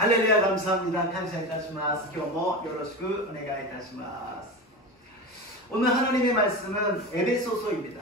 할렐루야. 감사합니다. 감사합니다. 今日もよろしくお願いいたします. 오늘 하나님의 말씀은 에베소서입니다.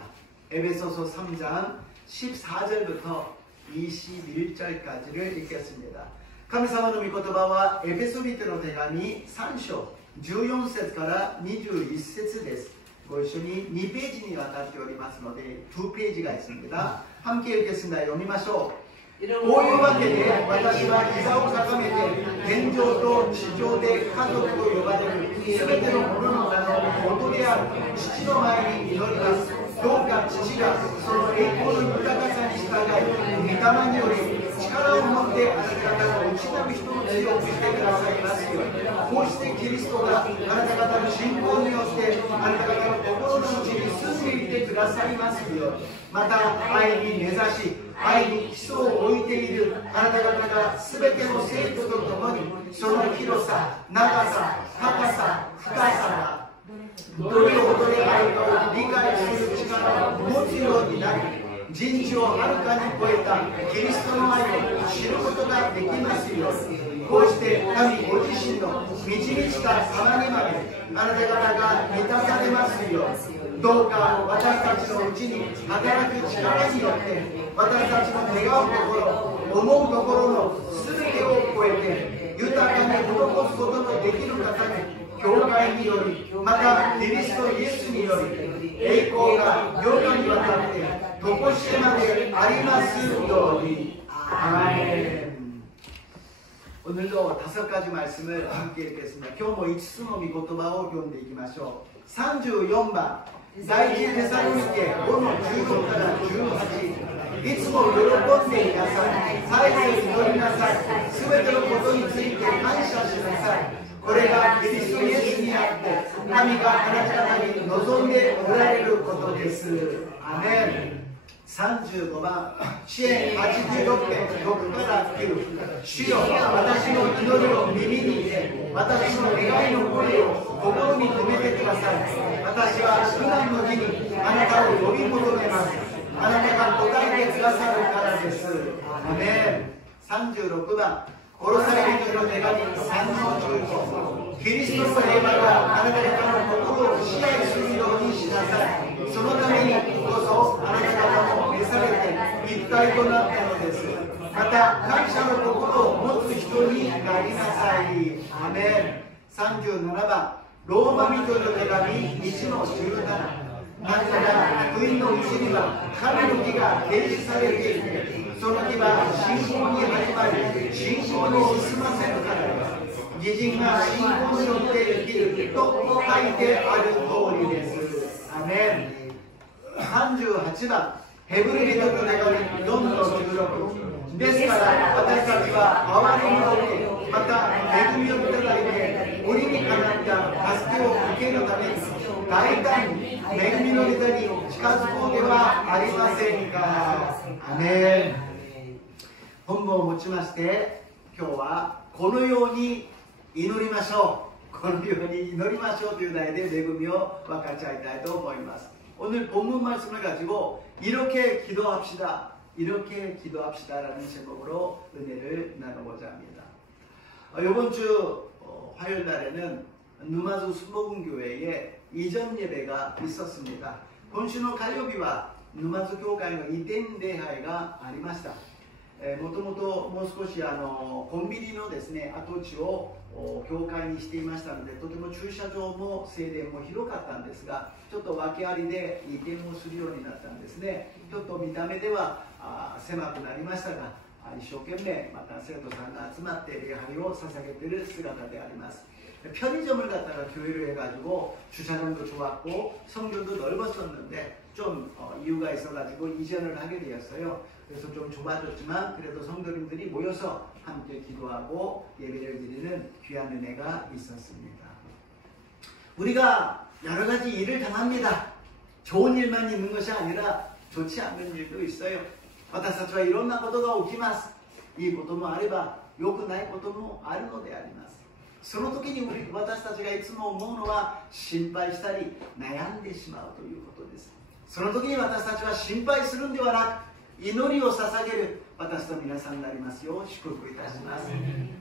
에베소서 3장 14절부터 21절까지를 읽겠습니다. 神様の御言葉はエペソビテの手紙3章14節から21節です。ご一緒に2ページにわたっておりますので2ページが있습니다. 함께 읽겠습니다. 読みましょう。こういうわけで私は膝をかがめて天上と地上で家族と呼ばれるすべてのものの名の元である父の前に祈ります。どうか父がその栄光の豊かさに従い御霊により力を持ってあなた方の内なる人を強くしてくださいますように。こうしてキリストがあなた方の信仰によってあなた方の心の内に住んでいてくださいますように。また愛に根ざし愛に基礎を置いているあなた方が全ての生徒と共にその広さ、長さ、高さ、深さがどれほどであるかを理解する力を持つようになり人知をはるかに超えたキリストの愛を知ることができますように。こうして神ご自身の満ち満ちた様にまであなた方が満たされますように。どうか私たちのうちに働く力によって私たちの願うところ思うところの全てを超えて豊かに施すことのできる方に教会によりまたキリストイエスにより栄光が世にわたってとこしえまでありますように。アーメン。오늘도 5가지 말씀을 함께 읽겠습니다. 今日も5つの御言葉を読んでいきましょう。34番第一テサロニケ5の16から18。いつも喜んでいなさい。絶えず祈りなさい。すべてのことについて感謝しなさい。これがキリストイエスにあって神があなた方に望んでおられることです。アメン。35番支援86編6から9。主よ私の祈りを耳に入れ私の願いの声を心に留めてください。私は苦難の日にあなたを呼び求めます。あなたが答えてくださるからです。アメン。36番殺される人の手紙3の15。キリストの平和があなた方の心を支配するようにしなさい。そのためにこそあなた方も召されて一体となったのです。また感謝の心を持つ人になりなさい。アメン。37番ローマ人の手紙1の17。なぜなら福音のうちには神の義が掲示されていてその義は信仰に始まり信仰に進ませるからです。義人が信仰によって生きると書いてある通りです。アメン。38番ヘブル人の手紙4の16。ですから私たちは憐れみを受けまた恵みをいただいて折にかなった助けを受けるために大胆に恵みの御座に近づこうではありませんか。アメン。本文をもちまして今日はこのように祈りましょう。このように祈りましょうという題で恵みを分かち合いたいと思います。오늘 본문 말씀을 가지고 이렇게 기도합시다. 이렇게 기도합시다라는 제목으로 은혜를 나누고자 합니다. 이번 주 화요일 날에는 누마주 순복음교회에 이전 예배가 있었습니다. 今週の火曜日は沼津教会の移転礼拝がありました。もともともう少しコンビニのですね跡地を教会にしていましたのでとても駐車場も正殿も広かったんですがちょっと訳ありで移転をするようになったんですね。ちょっと見た目では狭くなりましたが一生懸命また生徒さんが集まって礼拝を捧げている姿であります。편의점을 갖다가 교회로 해가지고 주차장도 좋았고 성전도 넓었었는데 좀 이유가 있어가지고 이전을 하게 되었어요. 그래서 좀 좁아졌지만 그래도 성도님들이 모여서 함께 기도하고 예배를 드리는 귀한 은혜가 있었습니다. 우리가 여러 가지 일을 당합니다. 좋은 일만 있는 것이 아니라 좋지 않는 일도 있어요. 私たちはいろんなことが起きます。いいこともあれば良くないこともあるのであります。その時に私たちがいつも思うのは心配したり悩んでしまうということです。その時に私たちは心配するんではなく祈りを捧げる私と皆さんになりますよう祝福いたします。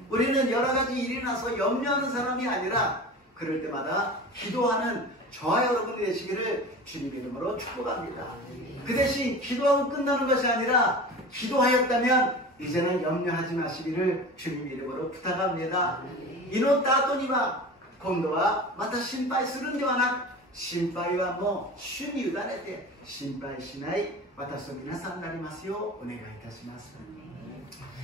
우리는 여러 가지 일이 나서 염려하는 사람이 아니라 그럴 때마다 기도하는 저와 여러분이 되시기를 주님 이름으로 축복합니다. 그 대신 기도하고 끝나는 것이 아니라 기도하였다면 이제는 염려하지 마시기를 주님 이름으로 부탁합니다. 祈った後には今度はまた心配するんではなく、心配はもう主に委ねて心配しない私と皆さんになりますようお願いいたします。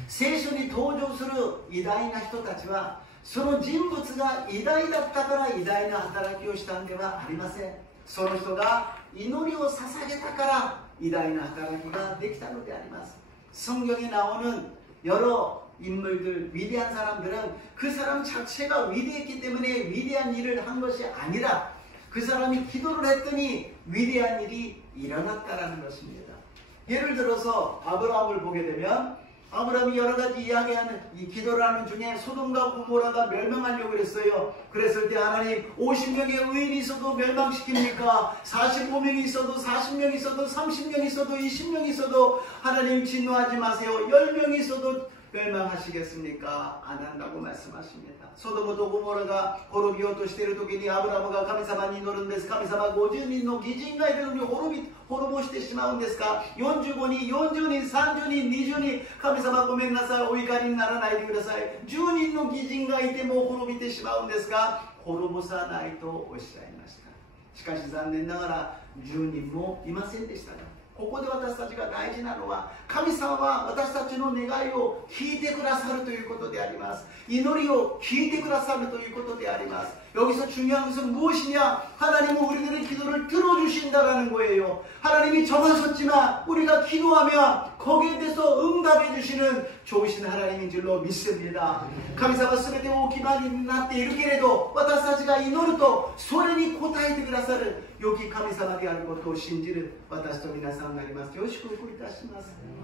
聖書に登場する偉大な人たちはその人物が偉大だったから偉大な働きをしたんではありません。その人が祈りを捧げたから偉大な働きができたのであります。 성경에 나오는 여러 인물들, 위대한 사람들은 그 사람 자체가 위대했기 때문에 위대한 일을 한 것이 아니라 그 사람이 기도를 했더니 위대한 일이 일어났다라는 것입니다. 예를 들어서 아브라함을 보게 되면 아브라함이 여러 가지 이야기하는 이 기도를 하는 중에 소돔과 고모라가 멸망하려고 했어요. 그랬을 때 하나님 50명의 의인이 있어도 멸망시킵니까? 45명이 있어도 40명이 있어도 30명이 있어도 20명이 있어도 하나님 진노하지 마세요. 10명이 있어도 멸망하시겠습니까? 안 한다고 말씀하십니다. 소돔과 고모라가滅びようとしている時にアブラハムが神様に祈るんです。神様50人の義人がいるのに滅ぼしてしまうんですか。45人、40人、30人、20人、神様ごめんなさい、お怒りにならないでください。10人の義人がいても滅びてしまうんですか。滅ぼさないとおっしゃいました。しかし残念ながら10人もいませんでしたが、ここで私たちが大事なのは神様は私たちの願いを聞いてくださるということであります。祈りを聞いてくださるということであります。 여기서 중요한 것은 무엇이냐? 하나님은 우리들의 기도를 들어주신다라는 거예요. 하나님이 정하셨지만 우리가 기도하면 거기에 대해서 응답해 주시는 좋으신 하나님인 줄로 믿습니다. 神様すべてお決まりになっているけれど私たちが祈るとそれに応えてくださる良き神様であることを信じる私と皆さんになりますよう祝福いたします。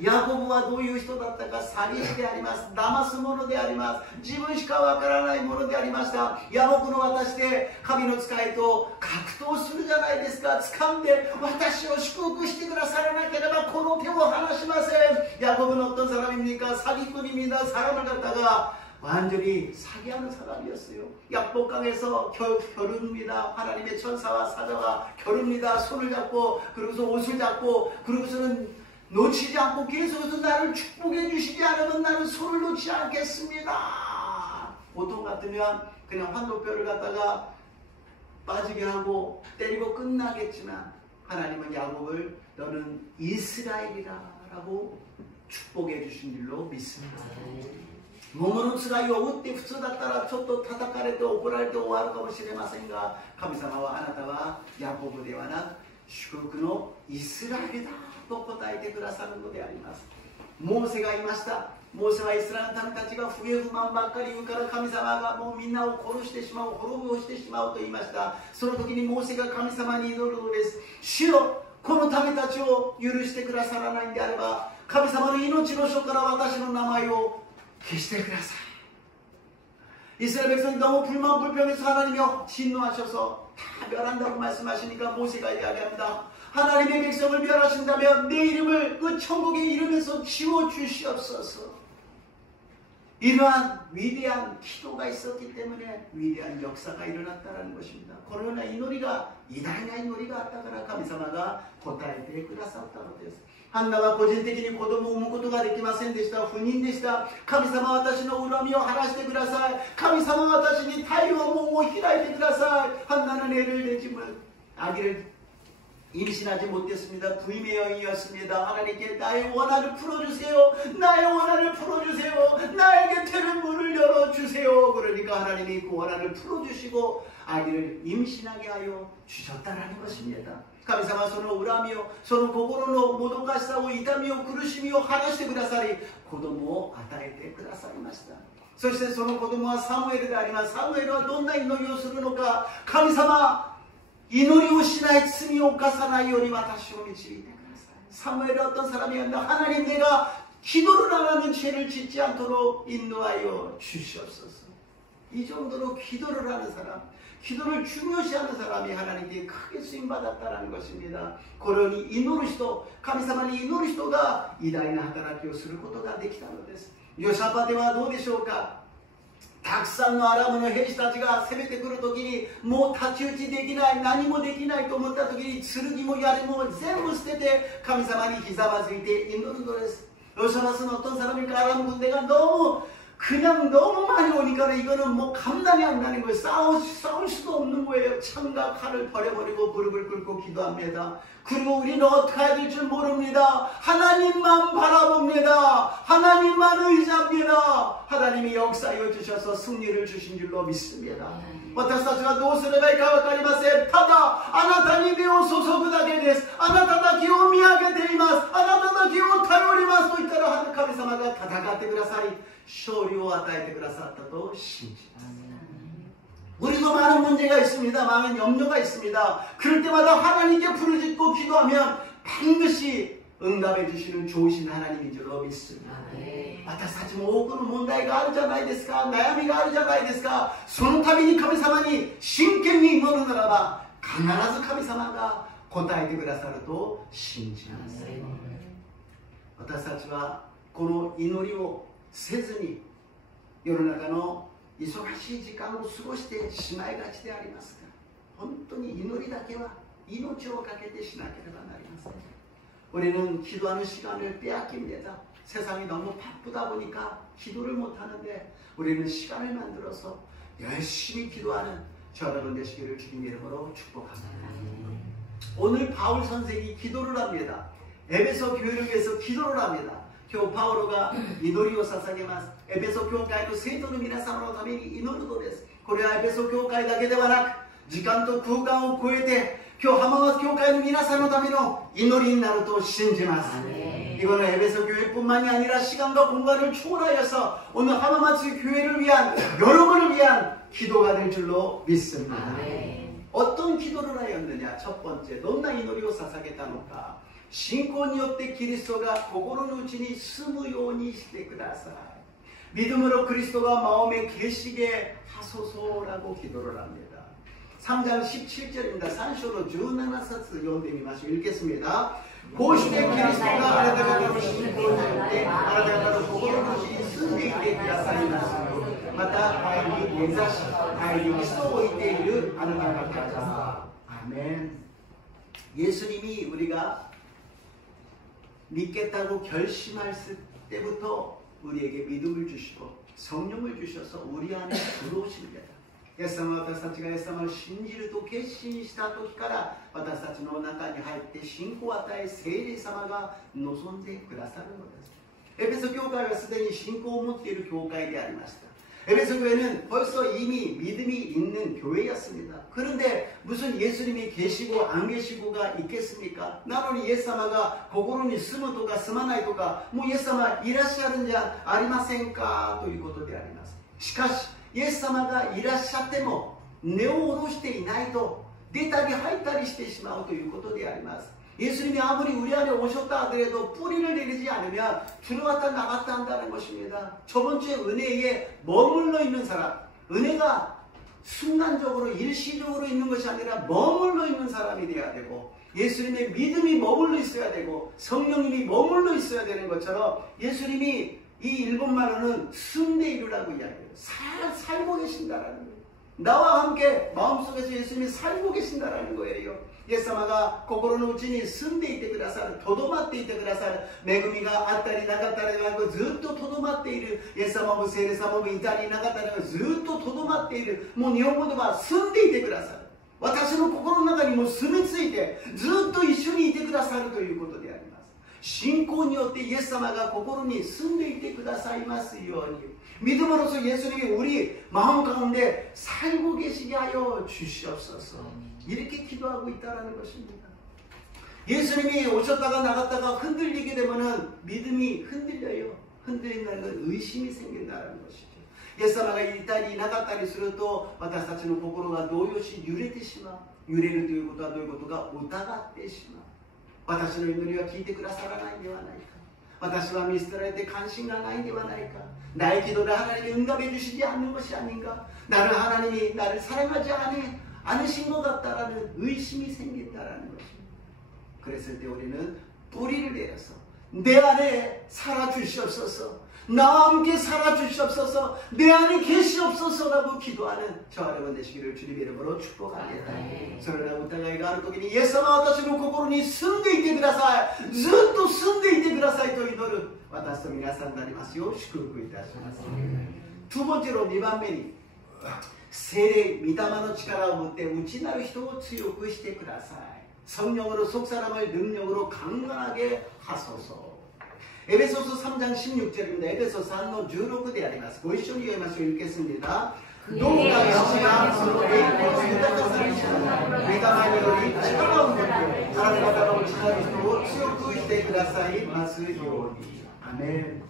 ヤコブはどういう人だったか。詐欺師であります。騙す者であります。自分しかわからないものでありました。野木の私で神の使いと格闘するじゃないですか。掴んで私を祝福してくださらなければこの手を離しません。ヤコブの어떤 사람입니까? 사기꾼입니다. 사람을 갖다가 완전히 사기하는 사람이었어요. 약복강에서 겨룹니다. 하나님의 천사와 사자가 겨룹니다. 손을 잡고 그러고서 옷을 잡고 그러고서는 놓치지 않고 계속해서 나를 축복해 주시지 않으면 나는 손을 놓지 않겠습니다. 보통 같으면 그냥 환도뼈를 갖다가 빠지게 하고 때리고 끝나겠지만 하나님은 야곱을 너는 이스라엘이라 라고 축복해 주신 줄로 믿습니다. 桃のつがいを打って普通だったらちょっと叩かれて怒られて終わるかもしれませんが神様はあなたはヤコブではなく祝福のイスラエルだと答えてくださるのであります。モーセがいました。モーセはイスラエルの民たちが不平不満ばっかり言うから神様がもうみんなを殺してしまう、滅ぼしてしまうと言いました。その時にモーセが神様に祈るのです。主よ、この民たちを許してくださらないんであれば神様の命の書から私の名前を消してください。 이스라엘 백성이 너무 불만 불평해서 하나님이 진노하셔서 다 멸한다고 말씀하시니까 모세가 이야기합니다. 하나님의 백성을 멸하신다면 내 이름을 그 천국의 이름에서 지워주시옵소서. 이러한 위대한 기도가 있었기 때문에 위대한 역사가 일어났다는 것입니다. 그러나 이 놀이가 이다이나 놀이가あったから神様が答えてくださったのです。ハンナは個人的に子供を産むことができませんでした。不妊でした。神様私の恨みを晴らしてください。神様私に太陽門を開いてください。ハンナの애를 내지만 아기를 임신하지 못했습니다. 부임의 여인이었습니다. 하나님께 나의 원한을 풀어주세요. 나의 원한을 풀어주세요. 나에게 되는 문을 열어주세요. 그러니까 하나님이 그 원한을 풀어주시고 아기를 임신하게 하여 주셨다는 것입니다. 神様はその恨みをその心のもどかしさを痛みを苦しみを晴らしてくださり子供を与えてくださいました。そしてその子供はサムエルであります。サムエルはどんな祈りをするのか。神様祈りをしない罪を犯さないように私を導いてください。사무엘은 어떤 사람이었나. 하나님 내가 기도를 안 하는 죄를 짓지 않도록 인도하여 주시옵소서. 이 정도로 기도를 하는 사람, 기도를 중요시하는 사람이 하나님께 크게 쓰임받았다는 것입니다. 그러니祈る人、神様に祈る人が偉大な働きをすることができたのです。ヨシャパテはどうでしょうか。たくさんのアラムの兵士たちが攻めてくるときに、もう太刀打ちできない、何もできないと思ったときに、剣も槍も全部捨てて神様にひざまずいて祈るのです。요샤바스는 어떤 사람일까? 아람 군대가 그냥 너무 많이 오니까 이거는 뭐 감당이 안 나는 거예요. 싸울 수도 없는 거예요. 창과 칼을 버려버리고 무릎을 꿇고 기도합니다. 그리고 우리는 어떻게 해야 될 줄 모릅니다. 하나님만 바라봅니다. 하나님만 의지합니다. 하나님이 역사하여 주셔서 승리를 주신 줄로 믿습니다. 私たちはどうすればいいか分かりません。ただあなたに目を注ぐだけです。あなただけを見上げています。あなただけを頼りますと言ったら神様が戦ってくださり勝利を与えてくださったと信じます。 우리도 많은 문제가 있습니다. 많은 염려가 있습니다. 그럴 때마다 하나님께 부르짖고 기도하면 반드시 응답해 주시는 좋으신 하나님인 줄로 믿습니다. 私たちも多くの問題があるじゃないですか。悩みがあるじゃないですか。そのために神様に真剣に祈るならば必ず神様が答えてくださると信じます。私たちはこの祈りをせずに世の中の忙しい時間を過ごしてしまいがちでありますが、本当に祈りだけは命をかけてしなければなりません。 우리는 기도하는 시간을 빼앗깁니다. 세상이 너무 바쁘다 보니까 기도를 못하는데 우리는 시간을 만들어서 열심히 기도하는 저 여러분 되시기를 주님 이름으로 축복합니다. 오늘 바울 선생이 기도를 합니다. 에베소 교회를 위해서 기도를 합니다. 今日パウロが祈りを捧げます。エペソ教会の生徒の皆様のために祈るのです。これはエペソ教会だけではなく、時間と空間を超えて、今日浜松教会の皆さんのための祈りになると信じます。 이거는 에베소 교회뿐만이 아니라 시간과 공간을 초월하여서 오늘浜松 교회를 위한, 여러분을 위한 기도가 될 줄로 믿습니다. 어떤 기도를 하였느냐? 첫 번째, どんな祈りを捧げたのか。 信仰によってキリストが心の内に住むようにしてください. 믿음으로 그리스도가 마음에 계시게 하소서라고 기도를 합니다. 3장 17절입니다. 3章の17節読んでみましょう. 읽겠습니다. こうしてキリストがあなた方の信仰によってあなた方の心の内に住んでいてくださいますよ. また愛に根ざし愛に基礎を置いているあなた方が. 아멘. 예수님이 우리가 믿겠다고 결심할 때부터 우리에게 믿음을 주시고 성령을 주셔서 우리 안에 들어오십니다. イエス様は私たちがイエス様を信じると決心した時から私たちの中に入って信仰を与え聖霊様が望んでくださるのです。エペソ教会はすでに信仰を持っている教会でありました。 에베소 교회는 벌써 이미 믿음이 있는 교회였습니다. 그런데 무슨 예수님이 계시고 안 계시고가 있겠습니까? 나는 예수님가 고고로니 스무とか スマないとか 뭐 예수님 いらっしゃるんじゃありませんかということであります。しかしイエス様がいらっしゃっても根を下ろしていないと出たり入ったりしてしまうということであります。 예수님이 아무리 우리 안에 오셨다 하더라도 뿌리를 내리지 않으면 들어왔다 나갔다 한다는 것입니다. 첫 번째 은혜에 머물러 있는 사람, 은혜가 순간적으로 일시적으로 있는 것이 아니라 머물러 있는 사람이 되어야 되고 예수님의 믿음이 머물러 있어야 되고 성령님이 머물러 있어야 되는 것처럼 예수님이 이 일본말로는 순대이루라고 이야기해요. 살고 계신다라는 거예요. 나와 함께 마음속에서 예수님이 살고 계신다라는 거예요. イエス様が心の内に住んでいてくださる、とどまっていてくださる、恵みがあったりなかったりではなくずっととどまっている、イエス様も聖霊様もいたりなかったりではずっととどまっている、もう日本語では住んでいてくださる、私の心の中にも住み着いてずっと一緒にいてくださるということであります。信仰によってイエス様が心に住んでいてくださいますように 믿음으로써 예수님이 우리 마음 가운데 살고 계시게 하여 주시옵소서. 이렇게 기도하고 있다는 것입니다. 예수님이 오셨다가 나갔다가 흔들리게 되면은 믿음이 흔들려요. 흔들린다는 건 의심이 생긴다는 것이죠. 예수님가 일단이 나갔다리すると私たちの心が動揺し揺れてしまう。揺れるということはどういうことか疑ってしまう。私の祈りは聞いてくださらないんではないか。私は見捨てられて関心がないんではないか。나의 기도를 하나님이 응답해 주시지 않는 것이 아닌가. 나를 하나님이 나를 사랑하지 않으신 것 같다라는 의심이 생긴다라는 것입니다. 그랬을 때 우리는 뿌리를 내려서 내 안에 살아주시옵소서, 나와 함께 살아주시옵소서, 내 안에 계시옵소서라고 기도하는 저와 여러분 되시기를 주님의 이름으로 축복합니다. それらお互いがある時にイエス様は私の心に住んでいてください、ずっと住んでいてくださいと祈る私と皆さんになりますよう祝福いたします。두 번째로 2番目に聖霊、御霊の力を持って内なる人を強くしてください。 성령으로 속사람을 능력으로 강건하게 하소서. 에베소서 3장 16절입니다. 에베소 3の16であります。ご一緒に読みましょう。 읽겠습니다. どうか父がその栄光を豊かさにしながら、御霊により力を持って、あなた方の内なる人を強くしてくださいますように。아멘.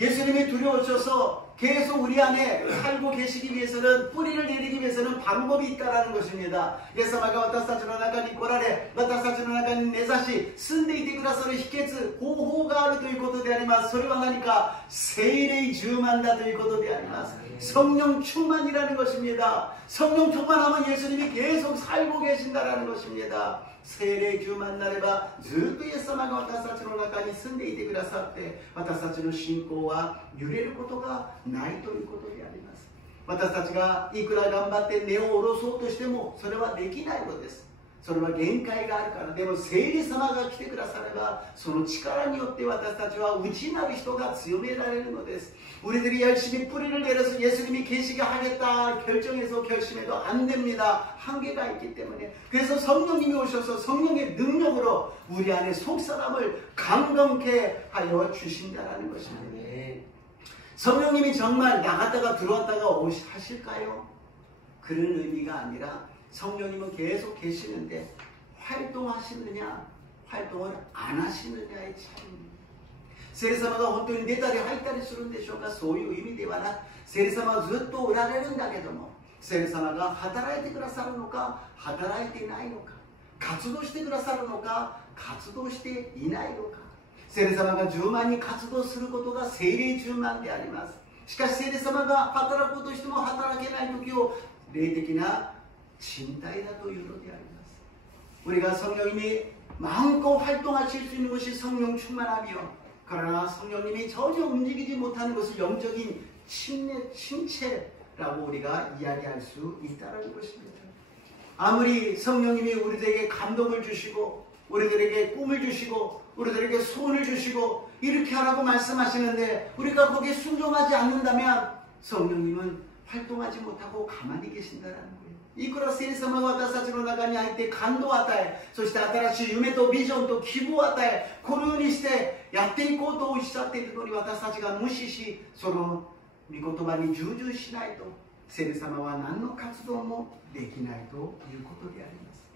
예수님이 두려우셔서 계속 우리 안에 살고 계시기 위해서는, 뿌리를 내리기 위해서는 방법이 있다라는 것입니다. イエス様が私たちの中に来られ、私たちの中に根ざし住んでいてくださる秘訣、方法があるということであります。それは何か、聖霊充満だということであります。 성령 충만이라는 것입니다. 성령 충만하면 예수님이 계속 살고 계신다라는 것입니다. 세례 주만なればずっとイエス様が私たちの中に住んでいてくださって、私たちの信仰は揺れることがないということであります。私たちがいくら頑張って根を下ろそうとしてもそれはできないのです。それは限界があるから。でも聖霊様が来てくだされば、その力によって私たちは内なる人が強められるのです。 우리들이 열심히 뿌리를 내려서 예수님이 계시게 하겠다 결정해서 결심해도 안 됩니다. 한계가 있기 때문에. 그래서 성령님이 오셔서 성령의 능력으로 우리 안에 속사람을 강건케 하여 주신다는 것입니다. 성령님이 정말 나갔다가 들어왔다가 하실까요? 그런 의미가 아니라 성령님은 계속 계시는데 활동하시느냐 활동을 안 하시느냐의 차이입니다. 聖霊様が本当に出たり入ったりするんでしょうか。そういう意味ではなく、聖霊様はずっとおられるんだけども、聖霊様が働いてくださるのか働いていないのか、活動してくださるのか活動していないのか。聖霊様が充満に活動することが聖霊充満であります。しかし聖霊様が働こうとしても働けない時を霊的な진다이だというのであります。 우리가 성령님이 마음껏 활동하실 수 있는 것이 성령 충만함이요, 그러나 성령님이 전혀 움직이지 못하는 것을 영적인 침체라고 우리가 이야기할 수 있다는 것입니다. 아무리 성령님이 우리들에게 감동을 주시고 우리들에게 꿈을 주시고 우리들에게 소원을 주시고 이렇게 하라고 말씀하시는데 우리가 거기에 순종하지 않는다면 성령님은 활동하지 못하고 가만히 계신다는 거예요. いくら聖霊様が私たちの中に入って感動を与え、そして新しい夢とビジョンと希望を与え、このようにしてやっていこうとおっしゃっているのに私たちが無視し、その御言葉に従順しないと聖霊様は何の活動もできないということであります。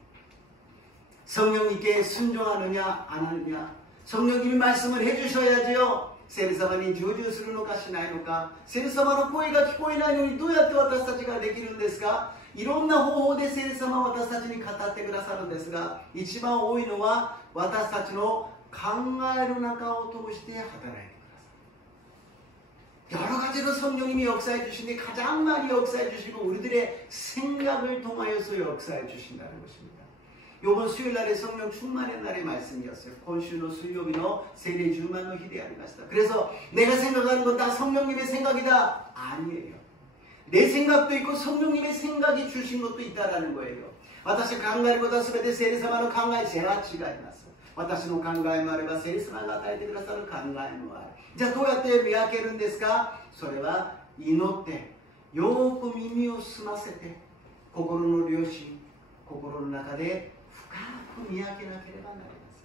성령님께 순종하느냐 안 하느냐, 성령님이 말씀을 해주셔야지요. 聖霊様に従順するのかしないのか、聖霊様の声が聞こえないのにどうやって私たちができるんですか。 いろんな方法で聖霊様は私たちに語ってくださるんですが、一番多いのは私たちの考える中を通して働いてくださる。 여러 가지로 성령님이 역사해 주시는데 가장 많이 역사해 주시고 우리들의 생각을 통하여서 역사해 주신다는 것입니다. 이번 수요일날에 성령 충만의 날의 말씀이었어요. 今週の水曜日の聖霊充満の日でありました。 그래서 내가 생각하는 건 다 성령님의 생각이다 아니에요. 내 생각도 있고 성령님의 생각이 주신 것도 있다라는 거예요. 私が考えることは全て聖霊様の考えは違います。私の考えもあれば聖霊様が与えてくださる考えもある。じゃあどうやって見分けるんですか。それは祈ってよく耳を澄ませて心の良心、心の中で深く見分けなければなりませ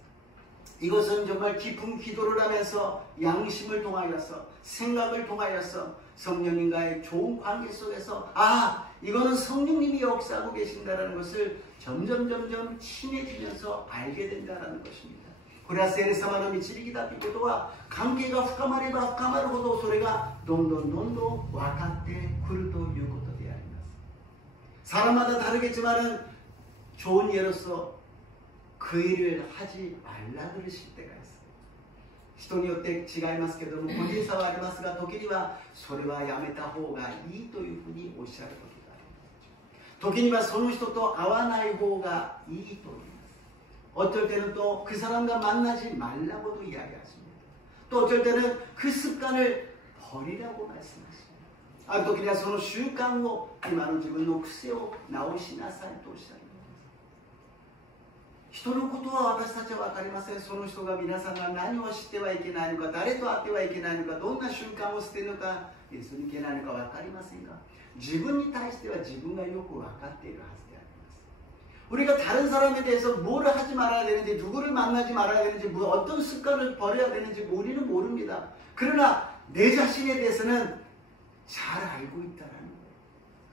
ん。 이것은 정말 깊은 기도를 하면서 양심을 통하여서 생각을 통하여서 성령님과의 좋은 관계 속에서 아, 이거는 성령님이 역사하고 계신다는 것을 점점 친해지면서 알게 된다는 것입니다. これは聖霊様の導きだということは関係が深まれば深まるほどそれがどんどん分かってくるということであります。 사람마다 다르겠지만은 좋은 예로서 그 일을 하지 말라 그러실 때가 있어요. 人によって違いますけれども、個人差はありますが、時にはそれはやめた方がいいというふうにおっしゃることがあります。時にはその人と会わない方がいいと言います。어쩔 때는 또 그 사람과 만나지 말라고도 이야기하십니다. 또 어쩔 때는 그 습관을 버리라고 말씀하십니다. ある時にはその習慣を今の自分の癖を直しなさいとおっしゃる。人のことは私たちは分かりません。その人が皆さんが何を知ってはいけないのか、誰と会ってはいけないのか、どんな習慣を捨てるのか、いつにいけないのか分かりませんが、自分に対しては自分がよく分かっているはずであります。 우리가 다른 사람에 대해서 뭘 하지 말아야 되는지, 누구를 만나지 말아야 되는지, 어떤 습관을 버려야 되는지 우리는 모릅니다. 그러나 내 자신에 대해서는 잘 알고 있다는 거예요.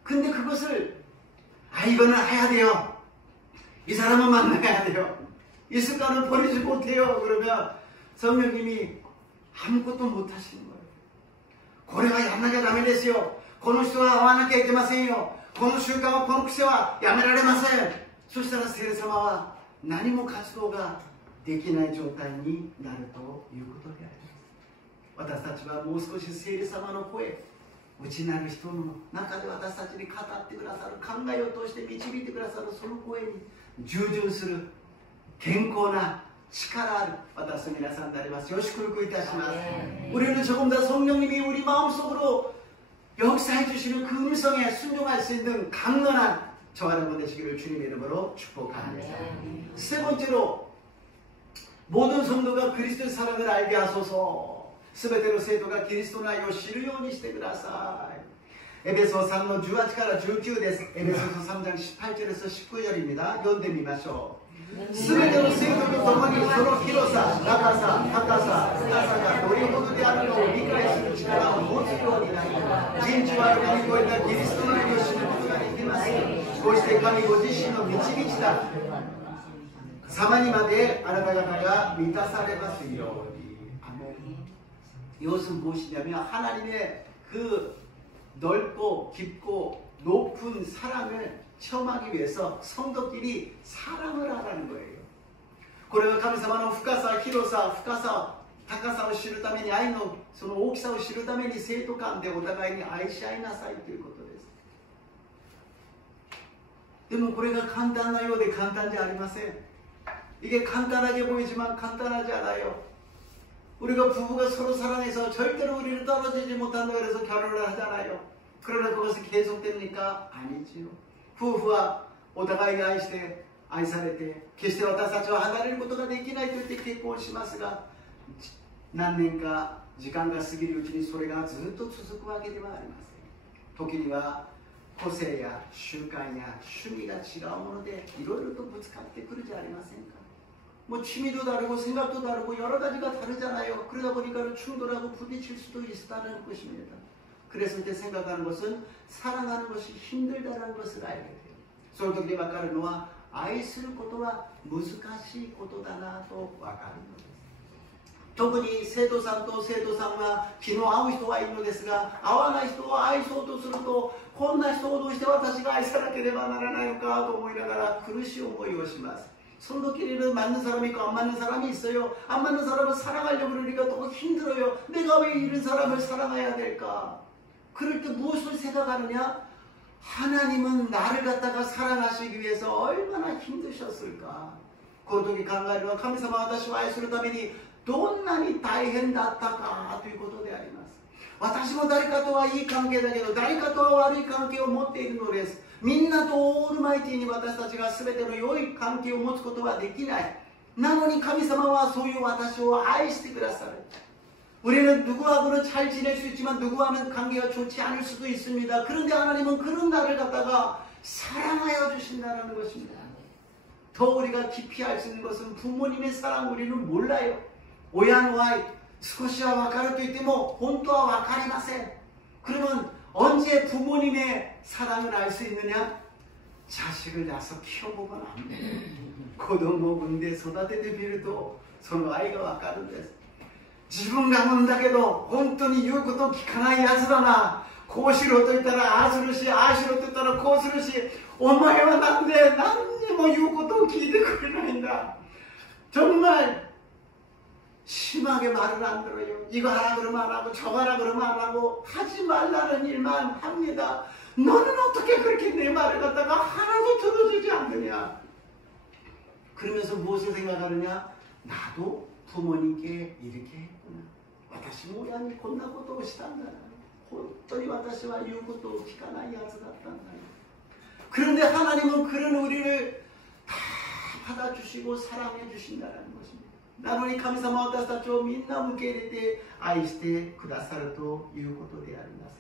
근데 그것을 이거는 해야 돼요. 이 사람은 만나야 돼요. 이 습관을 버리지 못해요. 그러면 성령님이 아무것도 못하시는 거예요. これはやらなきゃダメですよ。この人は会わなきゃいけませんよ。この習慣は、この癖はやめられません。そしたら聖霊様は何も活動ができない状態になるということであります。私たちはもう少し聖霊様の声、内なる人の中で私たちに語ってくださる、考えを通して導いてくださるその声に従順する健康な力ある私の皆さんであります。よろしくお願いいたします。 우리는 조금 더 성령님이 우리 마음속으로 역사해 주시는 그 음성에 순종할 수 있는 강건한 저와 여러분 되시기를 주님의 이름으로 축복합니다. 세 번째로 모든 성도가 그리스도의 사랑을 알게 하소서. 全ての生徒がキリストの愛を知るようにしてください。エペソ3の18から19です。エペソ3章18절에서 19절입니다. 読んでみましょう。全ての生徒と共にその広さ、長さ、高さ、深さがどれほどであるのを理解する力を持つようになり、人知はるかに超えたキリストの愛を知ることができます。こうして神ご自身の導きした様にまであなた方が満たされますように。 이것은 무엇이냐면 하나님의 그 넓고 깊고 높은 사랑을 체험하기 위해서 성도끼리 사랑을 하라는 거예요. これは神様の深さ、広さ、深さ、高さを知るために、愛のその大きさを知るために生徒間でお互いに愛し合いなさいということです。でもこれが簡単なようで簡単じゃありません。 이게 간단하게 보이지만 간단하지 않아요. 우리가 부부가 서로 사랑해서 절대로 우리를 떨어지지 못한다 그래서 결혼을 하잖아요. 그러나 그것이 계속됩니까? 아니지요. 부부와 오다가이 아이시테 아이사레테決して私たちは離れることができないと言って結婚しますが、何年か時間が過ぎるうちにそれがずっと続くわけではありません。時には個性や習慣や趣味が違うものでいろいろとぶつかってくるじゃありませんか。 뭐 취미도 다르고 생각도 다르고 여러 가지가 다르잖아요. 그러다 보니까 충돌하고 부딪힐 수도 있다는 것입니다. 그래서 이제 생각하는 것은 사랑하는 것이 힘들다는 것을 알게 돼요. その時に分かるのは愛することは難しいことだなと分かるのです。特に生徒さんと生徒さんは気の合う人はいるのですが、合わない人を愛そうとすると、こんな人をどうして私が愛さなければならないのかと思いながら苦しい思いをします。 성도끼리는 맞는 사람이 있고 안 맞는 사람이 있어요. 안 맞는 사람을 사랑하려고 그러니까 더 힘들어요. 내가 왜 이런 사람을 사랑해야 될까? 그럴 때 무엇을 생각하느냐? 하나님은 나를 갖다가 사랑하시기 위해서 얼마나 힘드셨을까? この時考えるのは神様は私を愛するためにどんなに大変だったかということであります。私も誰かとはいい関係だけど誰かとは悪い関係を持っているのです。 みんなとオールマイティーに私たちが全ての良い関係を持つことはできない。なのに神様はそういう私を愛してくださる。 우리는 누구하고는 잘 지낼 수 있지만 누구와는 관계가 좋지 않을 수도 있습니다. 그런데 하나님은 그런 나를 갖다가 사랑하여 주신다는 것입니다. 더 우리가 깊이 알 수 있는 것은 부모님의 사랑 우리는 몰라요. 오야노아이 스코시와 와카르と言っても本当はわかりません。 그러면 언제 부모님의 사랑을 알 수 있느냐? 자식을 낳아서 키워보면 안 돼요. 子供を産んで育ててみるとその愛がわかるんです。自分が産んだけど本当に言うことを聞かないやつだな。こうしろと言ったらああするし、ああしろと言ったらこうするし、お前はなんで何にも言うことを聞いてくれないんだ。정말 심하게 말을 안 들어요. 이거 하라 그러면 안 하고 저거 하라 그러면 안 하고 하지 말라는 일만 합니다. 너는 어떻게 그렇게 내 말을 갖다가 하나도 들어주지 않느냐. 그러면서 무엇을 생각하느냐. 나도 부모님께 이렇게 했구나. 私も親にこんなことをしたんだな。本当に私は言うことを聞かないやつだったんだよ。 그런데 하나님은 그런 우리를 다 받아주시고 사랑해 주신다는 것입니다. なのに神様は私たちをみんな受け入れて愛してくださるということであります。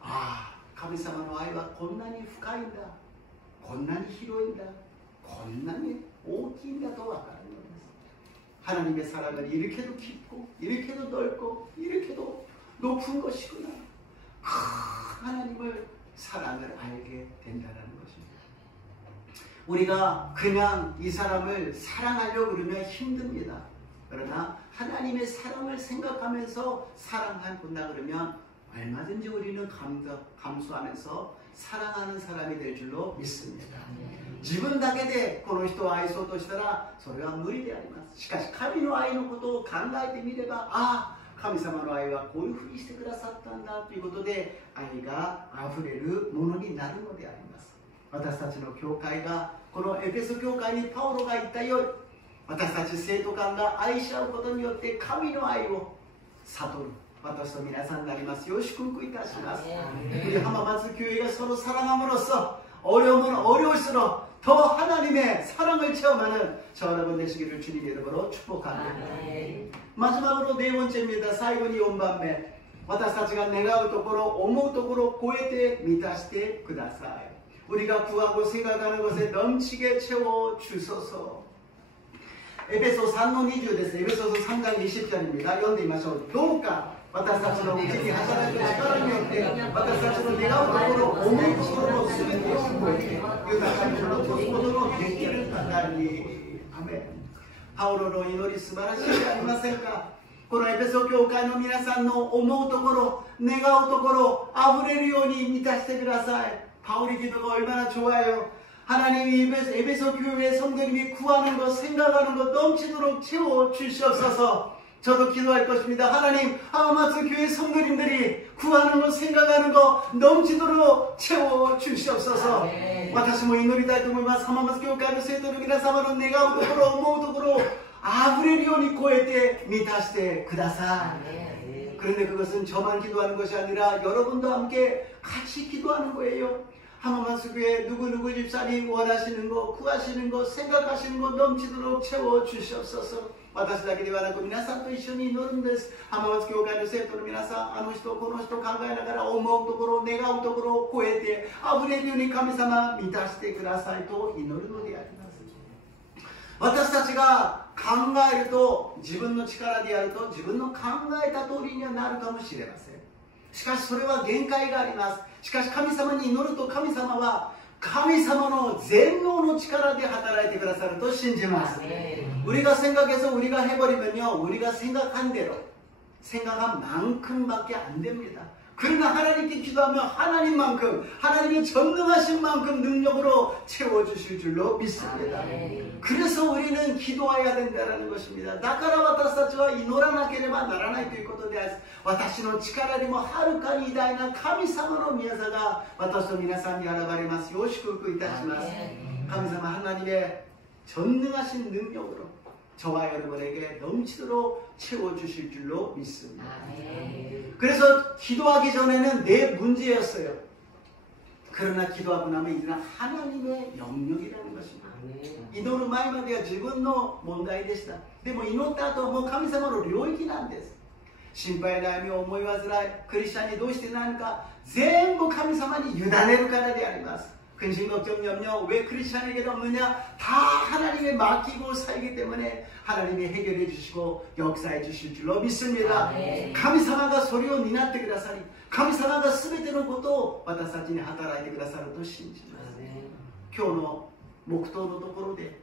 ああ、神様の愛はこんなに深いんだ、こんなに広いんだ、こんなに大きいんだと分かるのです。 하나님의 사랑은 이렇게도 깊고 이렇게도 넓고 이렇게도 높은 것이구나. 하나님을 사랑을 알게 된다는 것입니다. 우리가 그냥 이 사람을 사랑하려고 그러면 힘듭니다. 그러나 하나님의 사랑을 생각하면서 사랑한다 그러면 얼마든지 우리는 감수하면서 사랑하는 사람이 될 줄로 믿습니다. 自分だけでこの人を愛そうとしたらそれは無理であります。しかし神の愛のことを考えてみれば、ああ、神様の愛はこういうふうにしてくださったんだということで愛があふれるものになるのであります。私たちの教会がこのエペソ教会にパウロが言ったように、私たち生徒間が愛し合うことによって神の愛を悟る私と皆さんになりますよう祝福いたします。 우리浜松 교회가 서로 사랑함으로써 어려울수록 더 하나님의 사랑을 체험하는 저 여러분 되시기를 주님 이름으로 축복합니다. 마지막으로 네 번째입니다. 最後に4番目、私たちが願うところ思うところを超えて満たしてください。 우리가 구하고 생각하는 것에 넘치게 채워주소서. 에베소 3の20です。 에베소서 3장 20절입니다. 読んでみましょう。どうか私たちのうちに働く力によって私たちの願うところ思うところの全てを超えて豊かに施すことのできる方に。アメン。パウロの祈り素晴らしいじゃありませんか。このエペソ教会の皆さんの思うところ願うところあふれるように満たしてください。 바울의 기도가 얼마나 좋아요. 하나님이 에베소 교회 성도님이 구하는 것 생각하는 것 넘치도록 채워주시옵소서. 저도 기도할 것입니다. 하나님 하마마스 교회 성도님들이 구하는 것 생각하는 것 넘치도록 채워주시옵소서. 私も祈りたいと思います。浜松教会の生徒の皆様の願うところ思うところあふれるように超えて満たしてください。 그런데 그것은 저만 기도하는 것이 아니라 여러분도 함께 같이 기도하는 거예요. 하마마스 교회 누구누구 집사님 원하시는 것, 구하시는 것, 생각하시는 것 넘치도록 채워주시옵소서. 私だけではなく皆さんと一緒に祈るんです。浜松教会の生徒の皆さん、あの人この人考えながら思うところ願うところを超えてあふれるように神様満たしてくださいと祈るのであります。 私たちが考えると自分の力でやると自分の考えた通りにはなるかもしれません。しかしそれは限界があります。しかし神様に祈ると神様は神様の全能の力で働いてくださると信じます。 우리가 생각해서 우리가 해버리면요 우리가 생각한 대로 생각한 만큼밖에 안 됩니다. 그러나 하나님께 기도하면 하나님만큼 하나님의 전능하신 만큼 능력으로 채워주실 줄로 믿습니다. 그래서 우리는 기도해야 된다는 것입니다. だから私たちは祈らなければならないということです。私の力よりもはるかに偉大な神様の御業が私と皆さんに現れますよう祝福いたします。 神様 하나님의 전능하신 능력으로 저와 여러분에게 넘치도록 채워주실 줄로 믿습니다. 그래서 기도하기 전에는 내 문제였어요. 그러나 기도하고 나면 이제는 하나님의 영역이라는 것입니다. 祈る前までは自分の問題でした。でも祈った後はもう神様の領域なんです。心配悩み思い煩いクリスチャンにどうしてないのか全部神様に委ねるからであります。 근심 걱정 염려 왜 크리스찬에게도 없느냐 다 하나님에 맡기고 살기 때문에 하나님이 해결해 주시고 역사해 주실 줄로 믿습니다. 神様がそれを担ってくださり神様が全てのことを私たちに働いてくださると信じます。今日の黙祷のところで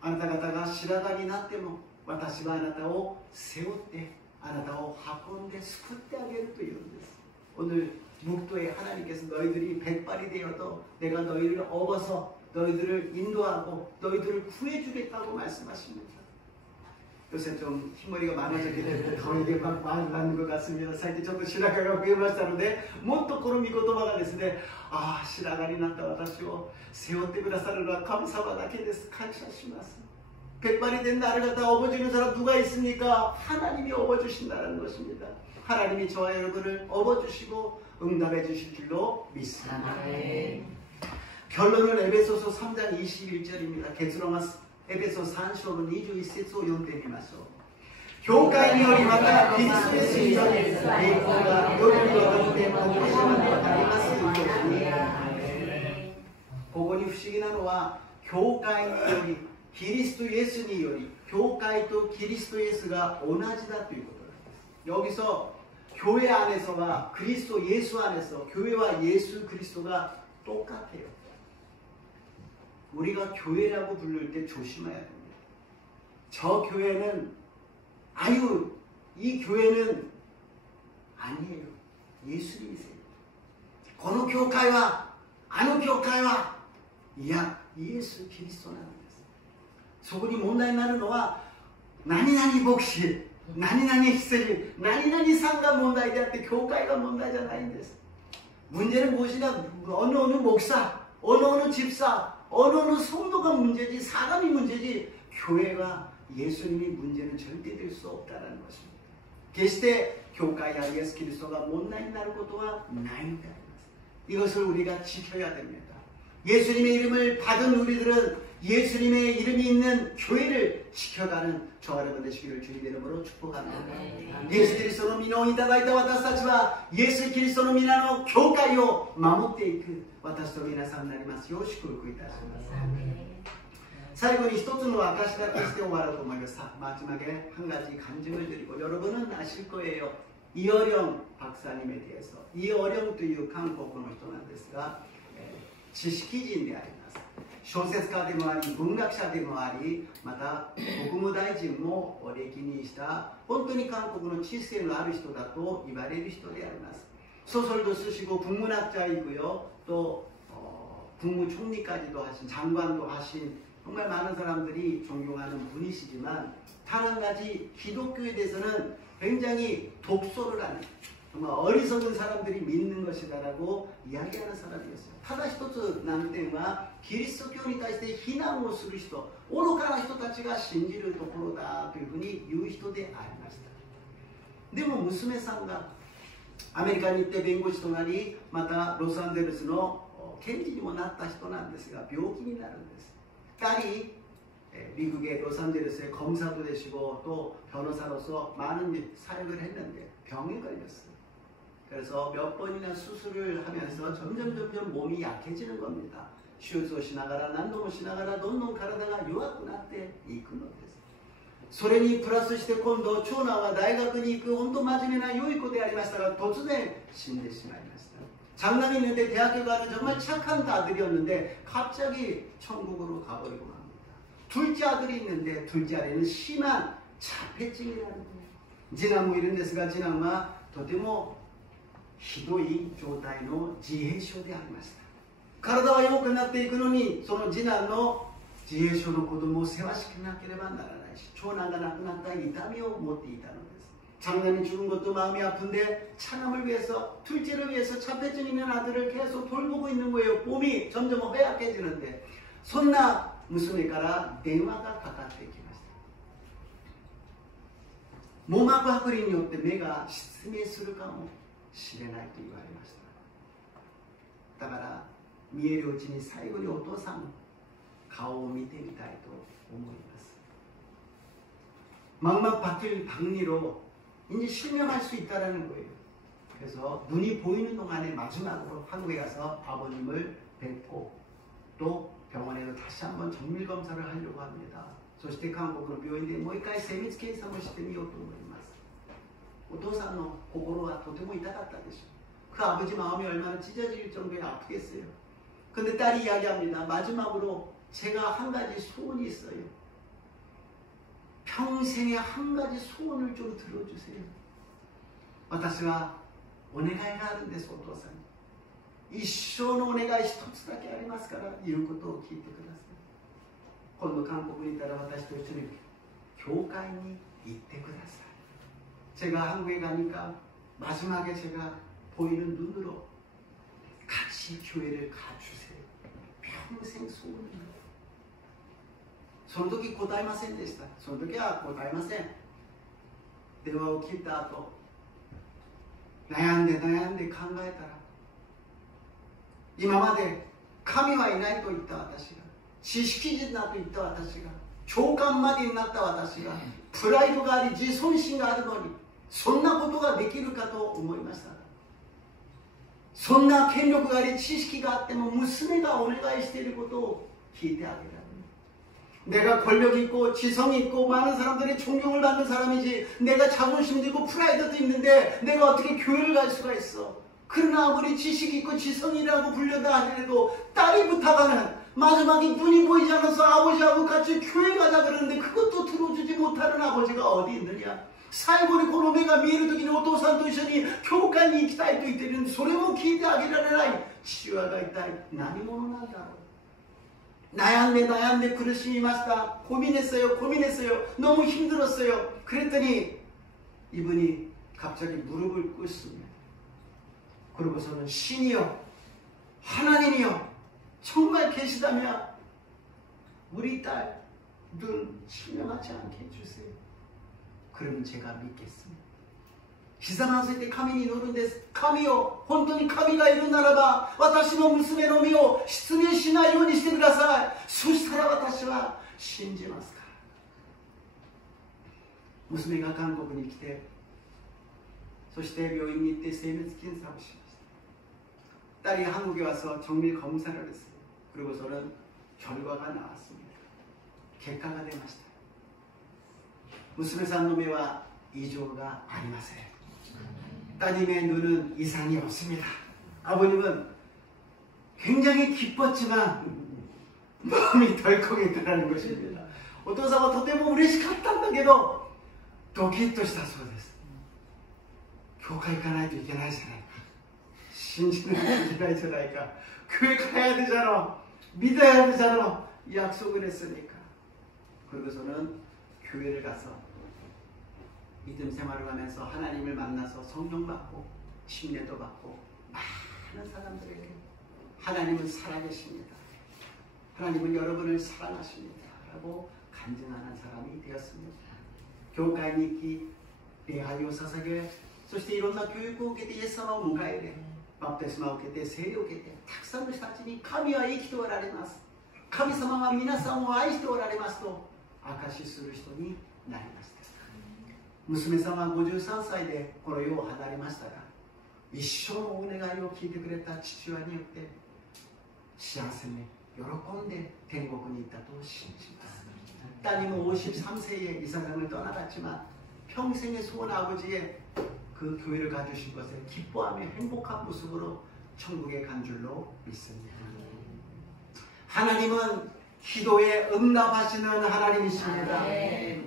あなた方が白髪になっても私はあなたを背負ってあなたを運んで救ってあげるというんです。 오늘 묵도에 하나님께서 너희들이 백발이 되어도 내가 너희를 업어서 너희들을 인도하고 너희들을 구해주겠다고 말씀하십니다. 요새 좀 흰머리가 많아졌기 때문에 더 이게 막 많이 나는 것 같습니다. 사실 저도 시라가가 보여봤다는데もっとこの御言葉がですね、ああ白髪になった私を背負ってくださるのは神様だけです。感謝します。 백발이 된 나를 갖다 업어주는 사람 누가 있습니까? 하나님이 업어주신다는 것입니다. 하나님이 저와 여러분을 업어주시고 응답해 주실 줄로 믿습니다. 결론은 에베소서 3장 21절입니다.結論は エペソ3章の21節を読んでみましょう。教会によりまたキリストイエスにより栄光が世にわたってここまでありますように。ここに不思議なのは教会によりキリストイエスにより教会とキリストイエスが同じだということなんです。 여기서 교회 안에서와 그리스도 예수 안에서 교회와 예수 그리스도가 똑같아요. 우리가 교회라고 부를 때 조심해야 됩니다. 저 교회는 아유 이 교회는 아니에요. 예수님이세요. この教会はあの教会はいやイエス・キリストなんです。そこに問題になるのは何々牧師、何々秘書、何々さんが問題であって教会が問題じゃないんです。 문제는 무엇이냐? 어느 목사, 어느 집사, 어느 성도가 문제지 사람이 문제지 교회가 예수님이 문제는 절대 될 수 없다는 것입니다. 決して教会やイエス・キリストが問題になることはないのであります。 이것을 우리가 지켜야 됩니다. 예수님의 이름을 받은 우리들은 예수님의 이름이 있는 교회를 지켜가는 저와 여러분 되시기를 주님의 이름으로 축복합니다. 예수 그리스도의 민을いただいた私たちはイエス・キリストの皆の教会を守っていく私と皆さんになりますよう祝福いたします。最後に一つの証だけして終わろうと思います。 마지막에 한 가지 간증을 드리고 여러분은 아실 거예요. 이어령 박사님에 대해서. 이어령 という韓国の人なんですが知識人であります。 小説家でもあり文学者でもありまた国務大臣も歴任した本当に韓国の知性のある人だと言われる人であります。 소설도 쓰시고 국문학자이고요. 또 국무총리까지도 하신 장관도 하신 정말 많은 사람들이 존경하는 분이시지만 단 한 가지 기독교에 대해서는 굉장히 독소를 하는 정말 어리석은 사람들이 믿는 것이다라고 이야기하는 사람이었어요. ただ一つ難点はキリスト教に対して非難をする人、愚かな人たちが信じるところだというふうに言う人でありました。でも娘さんがアメリカに行って弁護士となりまたロサンゼルスの検事にもなった人なんですが病気になるんです。 딸이 미국의 로산젤레스의 검사도 되시고 또 변호사로서 많은 사역을 했는데 병에 걸렸어요. 그래서 몇 번이나 수술을 하면서 점점 몸이 약해지는 겁니다. 슈즈をしながら何度もしながらどんどん体が弱くなっていくのです。それにプラスして今度長男は大学に行く本当真面目な良い子でありましたが突然死んでしまいました。 장남이 있는데 대학교 가는 정말 착한 아들이었는데 갑자기 천국으로 가버리고 맙니다. 둘째 아들이 있는데 둘째 아들은 심한 자폐증이라는 거예요. 지난무 이런 데서가 지난마 とてもひどい状態の自閉症でありました。体は良くなっていくのにその次男の自閉症の子供を世話しなければならないし長男が亡くなった痛みを持っていたのです。 장남이 죽은 것도 마음이 아픈데 차남을 위해서 둘째를 위해서 자폐증 있는 아들을 계속 돌보고 있는 거예요. 몸이 점점 허약해지는데 손나娘から電話がかかってきました。網膜剥離によって目が失明するかもしれないと言われました。だから見えるうちに最後にお父さんの顔を見てみたいと思います。 망막 박리로 이제 실명할 수 있다는 거예요. 그래서 눈이 보이는 동안에 마지막으로 한국에 가서 아버님을 뵙고 또 병원에서 다시 한번 정밀 검사를 하려고 합니다. そして韓国の病院でもう一回精密検査もしてみようと思います。お父さんの心はとても痛かったでしょう。그 아버지 마음이 얼마나 찢어질 정도에 아프겠어요. 근데 딸이 이야기합니다. 마지막으로 제가 한 가지 소원이 있어요. 평생에 한 가지 소원을 좀 들어주세요. 私はお願いがあるんです、お父さんに。一生のお願い一つだけありますから言うことを聞いてください。今度韓国に行ったら私と一緒に 교회에 있대ください. 제가 한국에 가니까 마지막에 제가 보이는 눈으로 같이 교회를 가주세요. 평생 소원입니다. その時答えませんでした。その時は答えません。電話を切った後、悩んで考えたら、今まで神はいないと言った私が、知識人だと言った私が、長官までになった私が、プライドがあり自尊心があるのに、そんなことができるかと思いました。そんな権力があり知識があっても娘がお願いしていることを聞いてあげられる。 내가 권력이 있고 지성이 있고 많은 사람들의 존경을 받는 사람이지 내가 자존심도 있고 프라이드도 있는데 내가 어떻게 교회를 갈 수가 있어. 그러나 아무리 지식이 있고 지성이라고 불려다 하더라도 딸이 부탁하는 마지막에 눈이 보이지 않아서 아버지하고 같이 교회 가자 그러는데 그것도 들어주지 못하는 아버지가 어디 있느냐. 最後にこの目が見える時にお父さんと一緒に教会に行きたいと言っているのにそれも聞いてあげられない父親が一体何者なんだろう。 悩んで苦しみました. 고민했어요. 너무 힘들었어요. 그랬더니 이분이 갑자기 무릎을 꿇습니다. 그러고서는 신이여, 하나님이여, 정말 계시다면 우리 딸 눈 실명하지 않게 해주세요. 그러면 제가 믿겠습니다. ひざまずいて神に祈るんです。神よ、本当に神がいるならば、私の娘の身を失明しないようにしてください。そしたら私は信じますから。娘が韓国に来て、そして病院に行って精密検査をしました。 딸이 한국에 와서 정밀 검사를 했어요. 그리고서는 결과가 나왔습니다. 결과가 出ました.娘さんの目は異常がありません. 따님의 눈은 이상이 없습니다. 아버님은 굉장히 기뻤지만 마음이 덜컹했다는 것입니다. お父さんはとても嬉しかったんだけどドキッとしたそうです。教会行かないといけないじゃないか。信じないといけないじゃないか。교회 가야 되잖아. 믿어야 되잖아. 약속을 했으니까. 그러고서는 교회를 가서 믿음 생활을 하면서 하나님을 만나서 성령 받고 침례도 받고 많은 사람들에게 하나님은 살아계십니다. 하나님은 여러분을 사랑하십니다. 라고 간증하는 사람이 되었습니다. 교회에行き礼拝を捧げ、そしていろんな教育を受けてイエス様を迎え入れ、バプテスマを受けて聖霊を受けて、たくさんの人たちに神は生きておられます。神様は皆さんを愛しておられますと証しする人になりました。 娘さんは53歳でこの世を離れましたが、一生のお願いを聞いてくれた父親によって幸せに喜んで天国に行ったと信じます。 따님은 53세에 이 세상을 떠나갔지만 평생의 소원 아버지의 그 교회를 가주신 것에 기뻐하며 행복한 모습으로 천국에 간 줄로 믿습니다. 하나님은 기도에 응답하시는 하나님이십니다.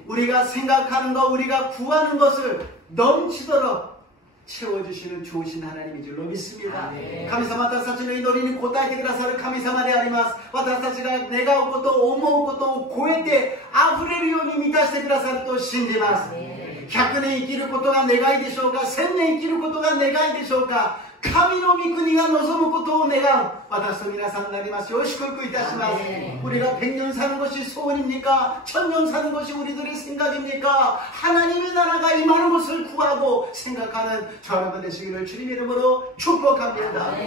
우리가 생각하는 것, 우리가 구하는 것을 넘치도록 채워주시는 좋으신 하나님인 줄로 믿습니다. 神様、私たちの祈りに応えてくださる神様であります。私たちが願うこと、思うことを超えて溢れるように満たしてくださると信じます。100年生きることが願いでしょうか、1000年生きることが願いでしょうか、神の御国が望むことを願う私と皆さんになりますよう祝福いたします。 우리가 100년 사는 것이 소원입니까? 1000년 사는 것이 우리들의 생각입니까? 하나님의 나라가 임하는 것을 구하고 생각하는 저 여러분 되시기를 주님의 이름으로 축복합니다.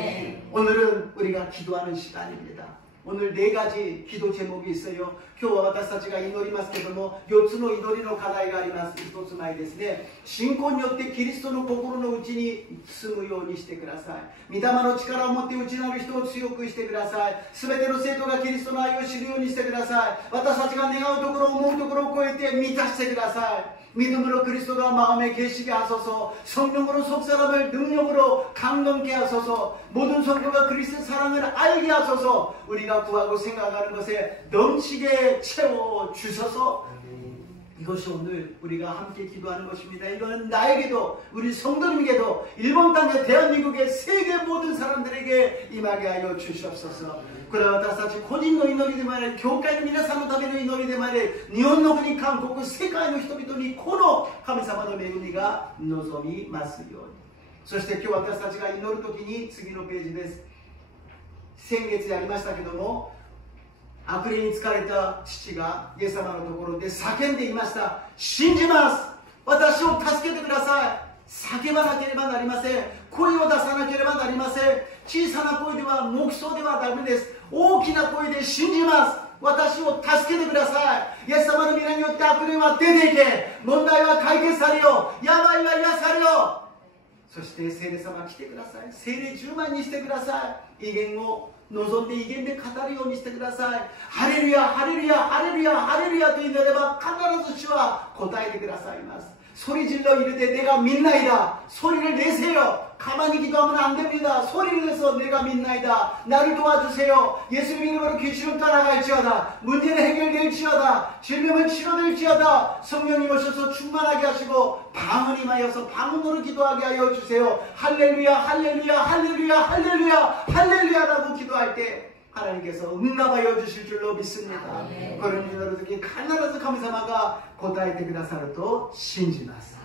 오늘은 우리가 기도하는 시간입니다. 오늘 4가지 기도 제목이 있어요. 今日は私たちが祈りますけども、4つの祈りの課題があります。1つ前ですね。信仰によってキリストの心の内に住むようにしてください。御霊の力を持って内なる人を強くしてください。すべての生徒がキリストの愛を知るようにしてください。私たちが願うところ、思うところを超えて満たしてください。 믿음으로 그리스도가 마음에 계시게 하소서. 성령으로 속사람을 능력으로 강건케 하소서. 모든 성도가 그리스도의 사랑을 알게 하소서. 우리가 구하고 생각하는 것에 넘치게 채워주셔서 이것 이것이 오늘 우리가 함께 기도하는 것입니다. 이거는 나에게도 우리 성도님에게도 일본 땅에 대한민국의 세계 모든 사람들에게 임하게 하여 주시옵소서. これは私たち個人の祈りでもあり、教会の皆さんのための祈りでもあり、日本の国、韓国、世界の人々にこの神様の恵みが望みますように。そして今日私たちが祈るときに次のページです。先月やりましたけども、悪霊に疲れた父がイエス様のところで叫んでいました。信じます。私を助けてください。叫ばなければなりません。声を出さなければなりません。小さな声では、黙想ではダメです。大きな声で信じます。私を助けてください。イエス様の皆によって悪霊は出ていけ。問題は解決されよ。病は癒されよ。そして聖霊様来てください。聖霊10万にしてください。威厳を望んで威厳で語るようにしてください。ハレルヤ、ハレルヤ、ハレルヤ、ハレルヤと祈れば必ず主は答えてくださいます。 소리 질러 이르되 내가 믿나이다. 소리를 내세요. 가만히 기도하면 안 됩니다. 소리를 내서 내가 믿나이다. 나를 도와주세요. 예수님 이름으로 귀신은 떠나갈지어다. 문제는 해결될지어다. 질병은 치료될지어다. 성령님 오셔서 충만하게 하시고 방언 임하여서 방언으로 기도하게 하여 주세요. 할렐루야, 할렐루야, 할렐루야, 할렐루야, 할렐루야라고 기도할 때 하나님께서 응답하여 주실 줄로 믿습니다. 그런 기도를 듣기必ず神様が答えてくださると信じます。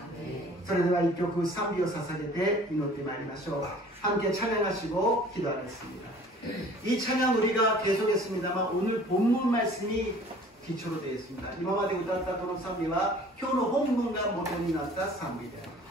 それでは一曲賛美を捧げて祈ってまいりましょう。함께 찬양하시고 기도하겠습니다. 이 찬양 우리가 계속했습니다만 오늘 본문 말씀이 기초로 되어 있습니다. 今まで歌ったこの賛美は今日の本文が元になった賛美です。